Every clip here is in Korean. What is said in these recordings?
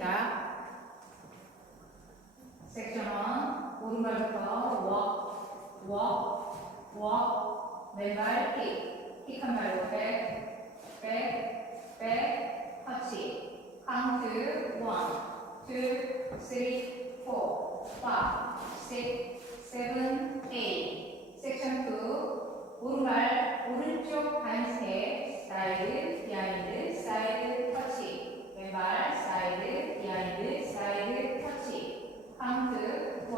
있습니다. 섹션 1 오른발부터 walk, 왼발 킥한 발로 back, 터치. count 1, 2, 3, 4, 5, 6, 7, 8. 섹션 2 오른발 오른쪽 반스텝 사이드, 비하인드, 사이드, 터치. 왼발 사이드, 비하인드, 사이드, 터치. count 1,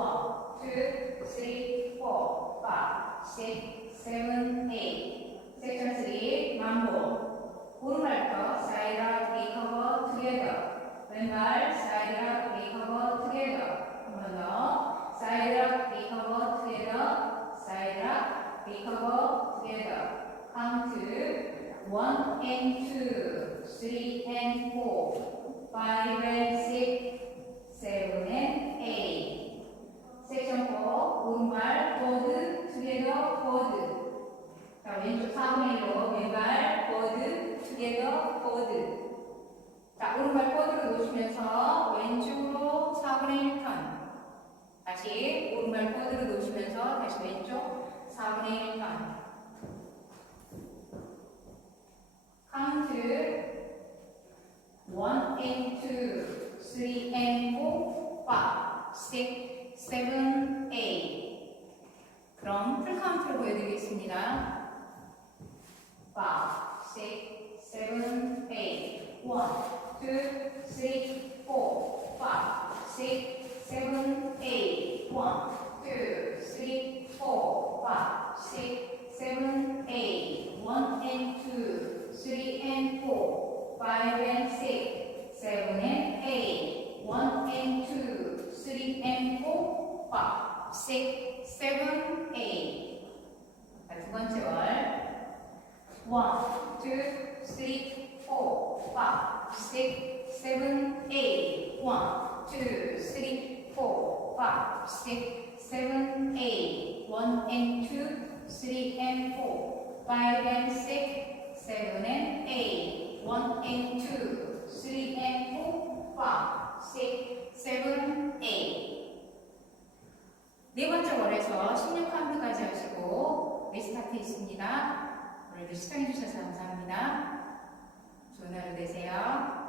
2, 3, 4, 5, 6, 7, 8. 섹션 3 만보 오른발부터 사이드업 리커버 투게더 왼발 사이드업 리커버 투게더 한 번 더 사이드업 리커버 투게더 사이드업 리커버 투게더 count 1 and 2 3 and 4 5 and 6 7 and 8 섹션 4 오른발 포드 투게더 포드 자, 왼쪽 4분의 1로 왼발 포드, 투게더 포드. 자, 오른발 포드로 놓으시면서 왼쪽으로 4분의 1 턴. 다시 오른발 포드로 놓으시면서 다시 왼쪽 4분의 1 턴. count 1 and 2, 3 and 4, 5, 6, 7, 8. 그럼 풀카운트로 보여드리겠습니다. 5, 6, 7, 8 1, 2, 3, 4, 5, 6, 7, 8 1, 2, 3, 4, 5, 6, 7, 8 1 and 2, 3 and 4, 5 and 6, 7 and 8 1 and 2, 3 and 4, 5, 6, 7, 8 자, 두 번째 월 1, 2, 3, 4, 5, 6, 7, 8 1, 2, 3, 4, 5, 6, 7, 8 1 and 2, 3 and 4 5 and 6, 7 and 8 1 and 2, 3 and 4 5, 6, 7, 8 네 번째 월에서 16카운트까지 하시고 리스타트 있습니다. 오늘도 시청해주셔서 감사합니다. 좋은 하루 되세요.